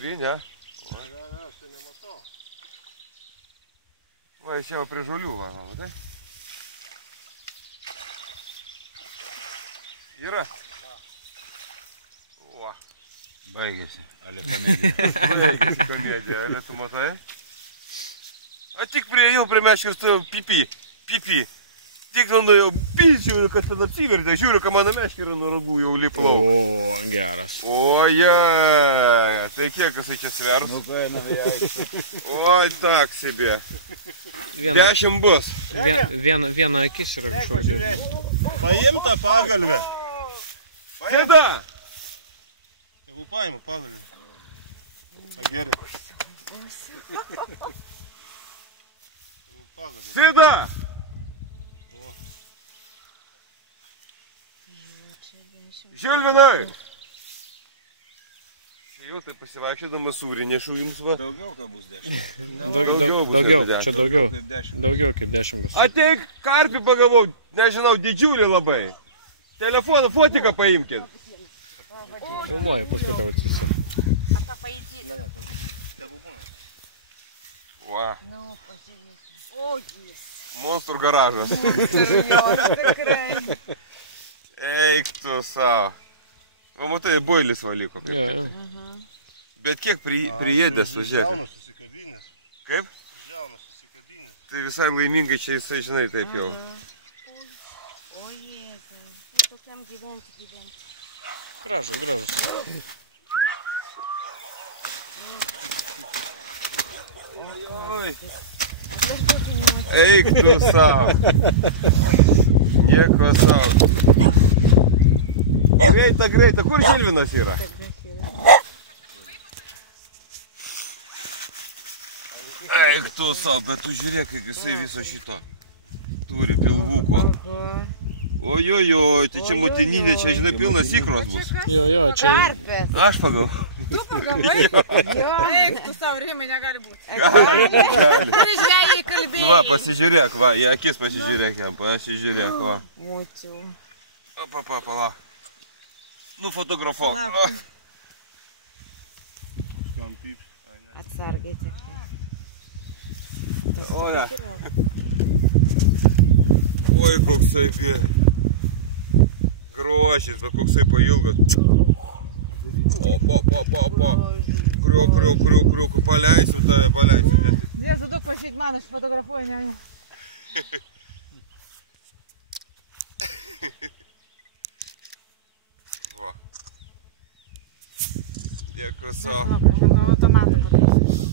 Turi, ne? Va, jis jau prie žolių, va, matai? Yra? O, baigėsi. Ale komedija. Baigėsi komedija, ale tu matai? A tik priejau prie meškės tu pipi. Tik nuėjau, žiūriu, kas ten apsivertė, žiūriu, ką mano meškė yra nuo ragų jau liplau. O, geras. Oje, tai kiek jisai čia svers? Nu, paėmėm į aikštę. Oi, tak себе. 10 bus. Viena akis yra kažkokia. Paimta pagalvę. Sėda! Jeigu paimą pagalvę. Gerai. Sėda! Žilvinai! Jau tai pasivaikščiodamas sūrį nešu jums va. Daugiau ką bus 10. Daugiau bus negu 10. Čia daugiau. Daugiau kaip 10 bus. Ateik, karpį pagavau, nežinau, didžiulį labai. Telefoną, fotiką paimkit. Filmuoja paskui tau atsisi. Va. Monstrų garažas. Eik tu savo. O matai, boilis valiko kaip tik. Bet kiek priėdęs užėti? Kaip? Tai visai laimingai čia jisai, žinai, taip jau. O Jėzau, kokiam gyventi. Gražu. Oi. Eik tu savo. Nieko savo. Greita. Kur Žilvinas yra? Eik tu savo, bet tu žiūrėk, kiek jisai viso šito turi pilvuko. Ojojoj, tai čia motinylė, čia žinai pilnas ikros bus. Jo, čia. Karpės. Aš pagavau. Tu pagavai? Jo. Eik, tu savo rimai negali būti. Gali. Turi žvejai kalbėjai. Va, pasižiūrėk, va, į akis pasižiūrėk jam, pasižiūrėk, va. Mūčiau. Pala. Nufotografuok. Atsargiai tik. Oja. Oi, koksai grošis, bet koksai pailgas. Opa. Kriuk, paleisiu tave. Jėzau, daug pažiūrėk man, aš fotografuoju, ne. Dėkui savo. Automatą padarysiu.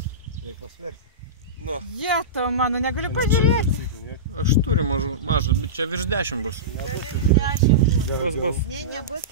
Jėto, mano, negaliu pažiūrėti. Aš turiu mažą, čia virš 10 bus. Nebus. Bus. Nebus.